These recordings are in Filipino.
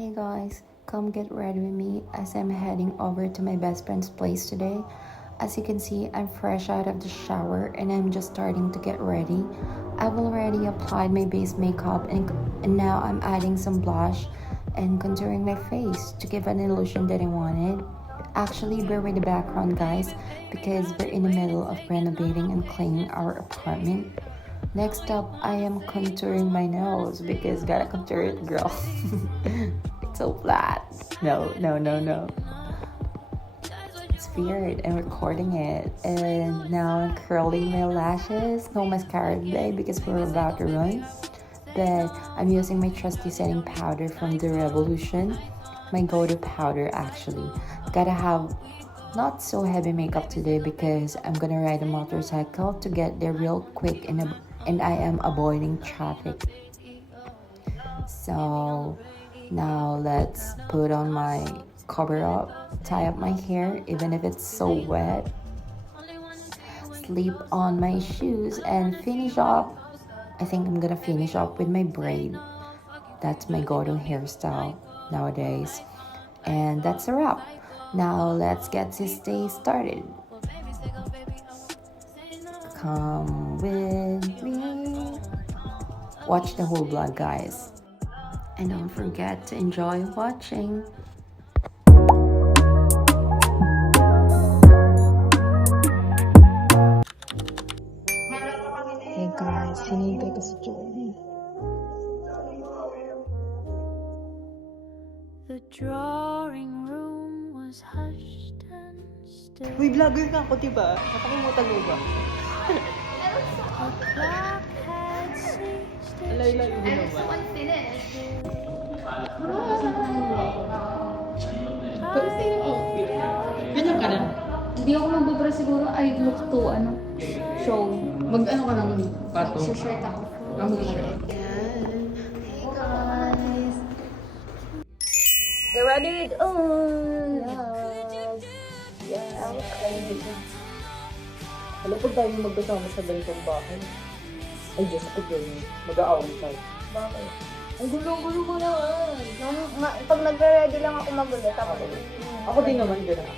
Hey guys, come get ready with me as I'm heading over to my best friend's place today. As you can see, I'm fresh out of the shower and I'm just starting to get ready. I've already applied my base makeup and now I'm adding some blush and contouring my face to give an illusion that I wanted. Actually, bear with the background guys because we're in the middle of renovating and cleaning our apartment. Next up, I am contouring my nose because gotta contour it, girl. It's so flat. No. It's weird. I'm recording it. And now I'm curling my lashes. No mascara today because we're about to run. But I'm using my trusty setting powder from The Revolution. My go-to powder actually. Gotta have not so heavy makeup today because I'm gonna ride a motorcycle to get there real quick and I am avoiding traffic. So now let's put on my cover up, tie up my hair even if it's so wet, slip on my shoes and finish up. I think I'm gonna finish up with my braid. That's my go-to hairstyle nowadays. And that's a wrap. Now let's get this day started. Come with me. Watch the whole vlog, guys. And don't forget to enjoy watching. Hey guys, hinihintay ko si Joey. The drawing room was hushed and still. Uy, vlogger ka ako, diba? Nakalimutan mo ba? The clock had ceased its Alay-lay mo I'm naman. so unfinished. Ganyan ka na? Hindi ako magbabra siguro. I look to, show. Mag-ano ka ng pato? Shirt ako. Ang shirt. Hey guys. Get ready. Alam po tayo magkasama sa ganitong bahay. Ay, Diyos ko yun. Mag-aaway tayo. Bakit? Ang gulo-gulo mo naman. Pag nagre-ready lang ako magulit ako. Ako din naman gano'n.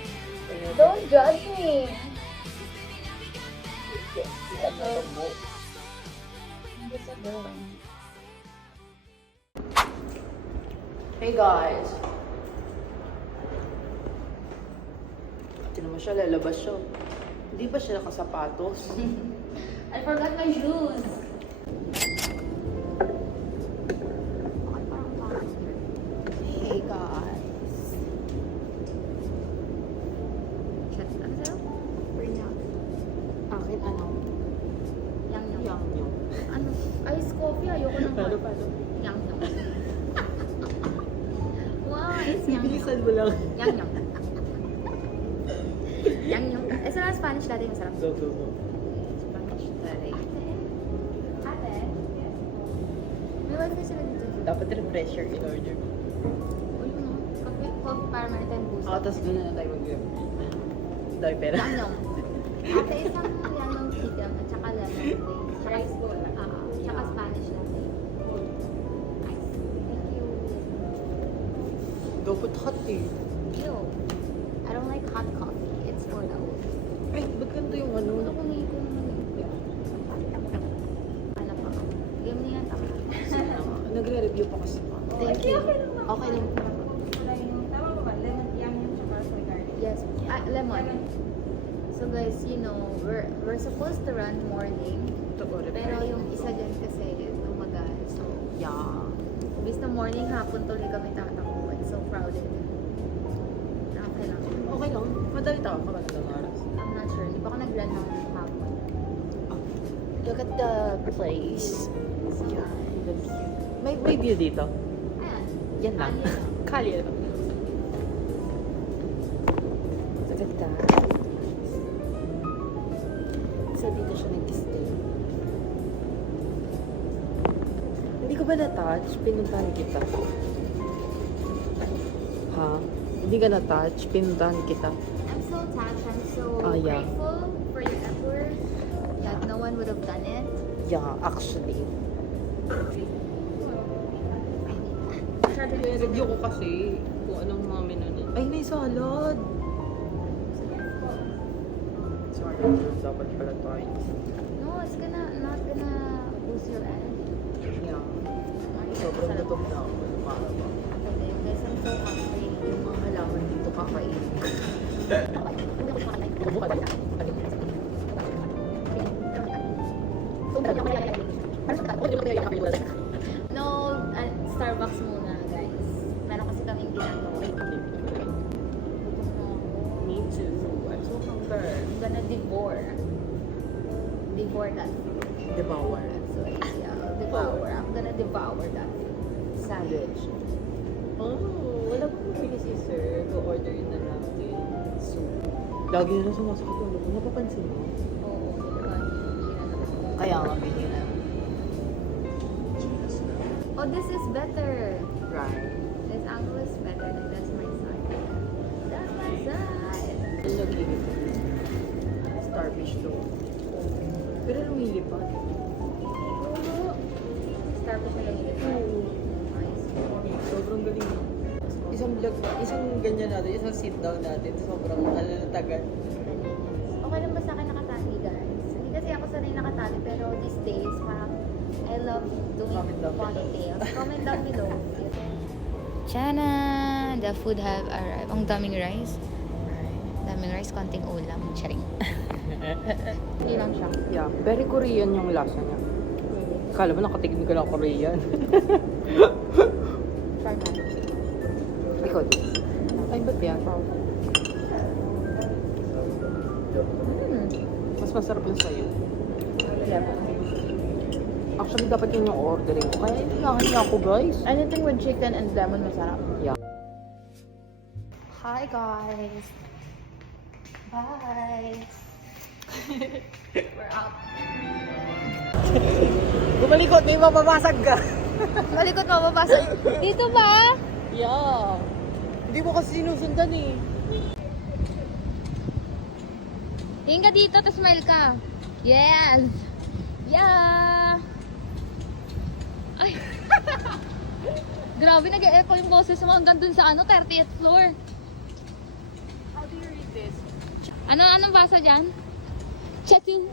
Don't judge me. Hey guys! Tignan mo siya, lalabas siya. Hindi ba siya nakasapatos? I forgot my shoes. Hey guys. Ano sa'yo? Brinjal. Akin ano? Yang yang. Yang yung. Ano? Ice coffee. Ayoko ng Paano? Yang yang. Wow, it's yang yang. Bilisan mo lang. Yang yang. Yang yang. Ito na Spanish dati masarap. Go. Spanish dati. Ate? May wifi sila dito. Dapat refresher in order. O yun o. Coffee para maritime boost. Ako, tapos doon na tayo mag-grab. Dahil pera. Yang yang. Ate, isang yang yang chicken at saka lemon tea. Rice bowl. Tsaka Spanish latte. Nice. Thank you. Dapat hot eh. Ew. I don't like hot coffee. It's for the old. Ay, ba't ganito yung ano? Ano kung hindi ko naman ano pa? Game niya tama. Nagre-review pa kasi. Thank you. Okay lang. Tama ba ba? Lemon yang yung tsaka regarding. Yes. Lemon. So guys, you know, we're supposed to run morning. Pero yung isa dyan kasi tumagal. So, Yeah. bis na morning, hapon tuloy kami tatakbo. It's so crowded. Okay lang. Okay lang. Madali tao ka ba ng oras? I'm not sure. Hindi pa ako nag-run ng hapon. Look at the place. Yeah. The view. May view dito. Ayan. Yan lang. Ano yun? Kalye lang. Look at that. So dito siya nag-stay. Hindi ko ba na-touch? Pinuntahan kita. Ha? Hindi ka na-touch? Pinuntahan kita. I'm so touched. I'm so Yeah. grateful for your effort. That no one would have done it. Yeah, actually. Masyado review ko kasi kung anong mga menu niya. Ay, may salad! Sorry, dapat pala tayo. No, it's not gonna boost your energy. Yeah. Sobrang gutom na ako. Para ba? Okay, guys, I'm so hungry. Yung mga halaman dito kakainin. No, Starbucks muna, guys. Meron kasi kaming ginagawa. Me too. I'm so hungry. I'm gonna devour that. Devour. So, yeah, devour. I'm gonna devour that sandwich. Oh, wala pong pili si sir. Go-order na natin. Soup. Lagi na lang sumasakit yung ulo. Napapansin mo? Oo, diba? Kaya nga, bili na. Oh, this is better. Right. This angle is better. Like, that's my side. That's my side. Ano nag-ibig ko? Starfish to. Pero lumilipad. Starfish na lang yun. Nice. Sobrang galing. Isang vlog, isang ganyan natin, isang sit down natin, sobrang alalatagan. Okay lang ba sa akin nakatali, guys? Hindi kasi ako sanay nakatali, pero these days, parang I love doing Comment down below. ponytails. Comment down below. Chana! The food have arrived. Ang daming rice. Daming rice, konting ulam. Charing. Hindi lang siya. Yeah, very Korean yung lasa niya. Kala mo nakatigil ka lang Korean. Try mo. Ikaw din. Ay, ba't yan? Mas masarap yung sa'yo. Actually, dapat yun yung ordering ko. Kaya ilangan niya ako, guys. Anything with chicken and lemon masarap. Yeah. Hi, guys! Bye! We're out. Gumalikot, may mapapasag ka. Malikot mo, mabasa. Dito ba? Yeah. Hindi mo kasi sinusundan eh. Tingin ka dito, tapos smile ka. Yes! Yeah! Ay! Grabe, nag-e-echo yung boses mo hanggang dun sa 30th floor. How do you read this? Anong basa dyan? Chetu.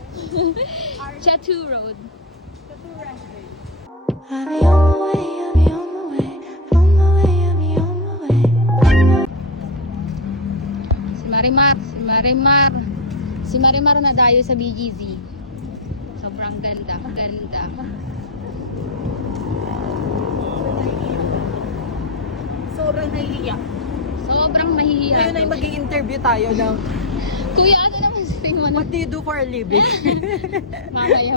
Chetu Road. I'll be on my way, I'll be on my way. On my way, I'll be on my way. Si Marimar na dayo sa BGZ. Sobrang ganda. Sobrang nahihiya. Sobrang mahihiya. Ngayon ay mag-i-interview tayo ng Kuya, ano naman sa tingin mo na? what do you do for a living? Mamaya.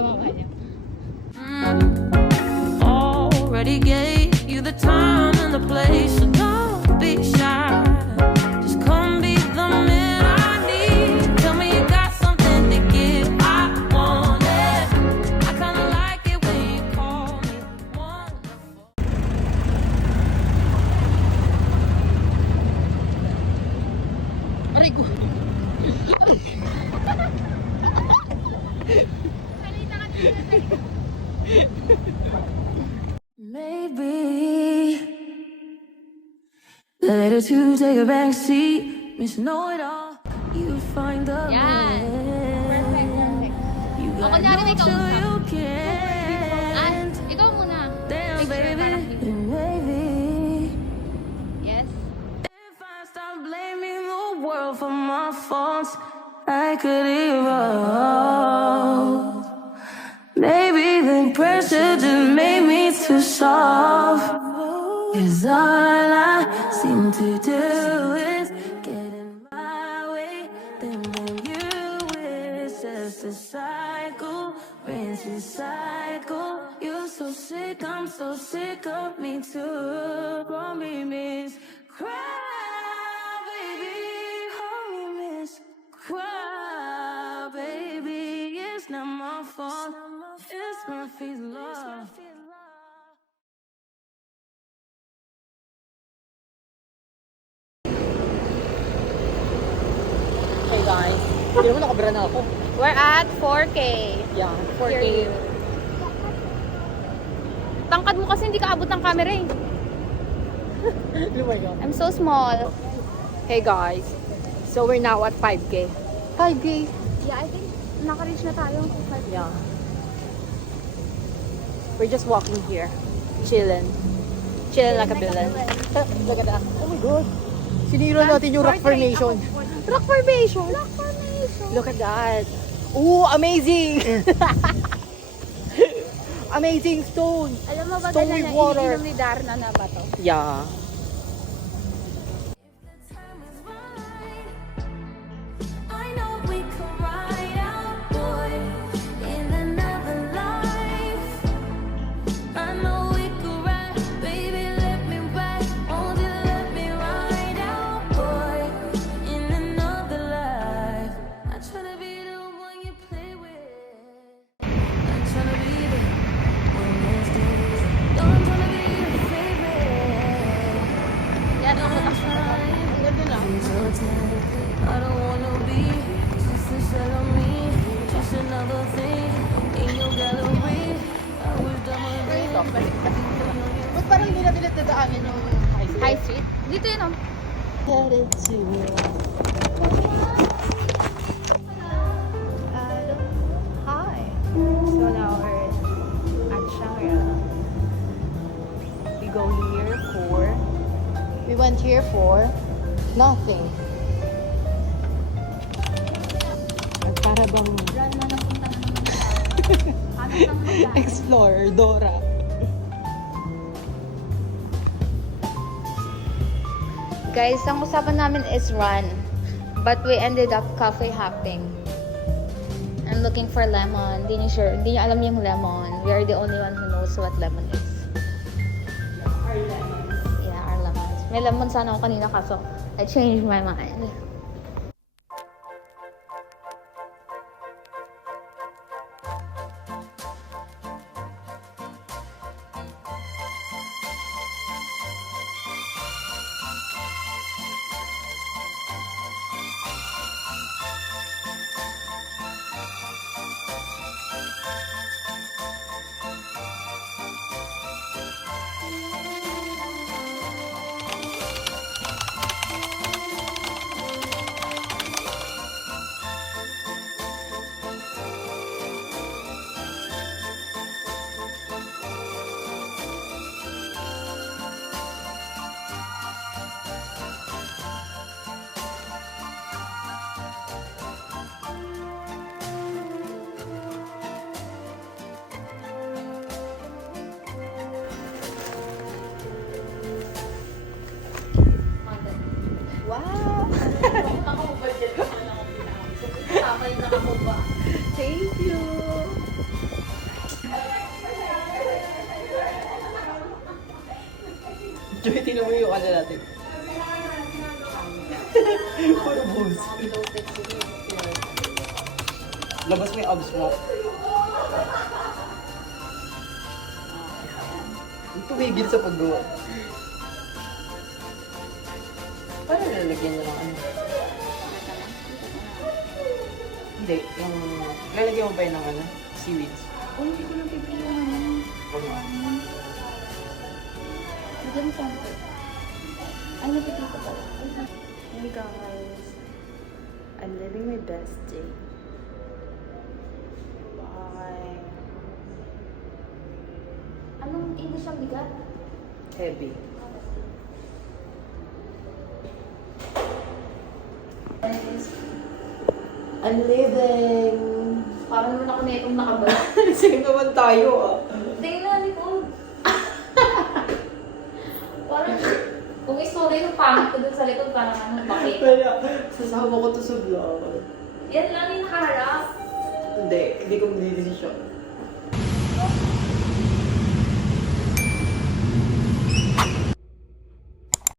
Already gave you the time and the place, so don't be shy. Just come be the man I need. Tell me you got something to give. I want it. I kinda like it when you call me wonderful. Aray ko. Maybe better to take a back seat, miss know it all. You find the Yan. Perfect. You O, got kunyari may no kausap. you Ah, can't. ikaw muna. Damn, Picture baby, parang yun. and maybe Yes. if I stop blaming the world for my faults, I could evolve. Maybe the pressure just made me too soft. 'Cause all I seem to do is get in my way. Then when you wish, just a cycle, rinse, recycle. You're so sick, I'm so sick of me too. Call me Miss Cry, baby. Call me Miss Cry, baby. It's not my fault. It's Murphy's Law. Hey guys, hindi naman nakabra na ako. We're at 4K. Yeah, 4K. Tangkad mo kasi hindi ka abot ng camera eh. Lumayo. I'm so small. Hey guys, so we're now at 5K. 5K? Yeah, I think naka-reach na tayo. Yeah. We're just walking here. Chilling. Chilling like a villain. Look at that. Oh my god. Sinira natin yung rock formation. Rock formation? Rock formation. Look at that. Ooh, amazing! Amazing stone. Alam mo ba Stone dala with na water. iniinom ni Darna na ba to? Yeah. I know we could ride out, boy, in another life. I know we could ride, baby, let me ride. Won't you let me ride out, boy, in another life. I'm tryna be the one you play with. I'm tryna be the one those days. No, I'm tryna be your favorite. Yan, ako na. I don't wanna be just a shell of me, just another thing in your gallery. I wish that my Ba't parang hindi natin natadaanan yung High Street? Dito yun, oh. Headed to Hi. So now we're at Shangri-La. We go here for... We went here for nothing. At para bang Wala na napunta na naman tayo. Hanap lang mag Explorer Dora. Guys, ang usapan namin is run. But we ended up cafe hopping. I'm looking for lemon. Hindi niya alam yung lemon. We are the only one who knows what lemon is. Our lemons. Yeah, our lemons. May lemon sana ako kanina kaso I changed my mind. Wow! Thank you! Joy, tinan mo yung ano natin. Puro boobs. Labas mo yung abs mo. Tumigil sa paggawa. Paano lalagyan mo ng ano? Hindi, yung... Lalagyan mo ba yun ng ano? Seaweeds? Oh, hindi ko na pipili yung ano. Huwag mo. Bigyan mo sa ako. Ano pipili ko pala? Hey guys, I'm living my best day. Bye. Anong English ang bigat? Heavy. I'm living. Parang naman ako na itong nakabal. Same naman tayo ah. Tingnan ni ko. Parang, kung istorya yung pangit ko dun sa likod, parang ano, bakit? Wala, sasama ko to sa vlog. Yan lang yung nakaharap. Hindi ko magdidesisyon.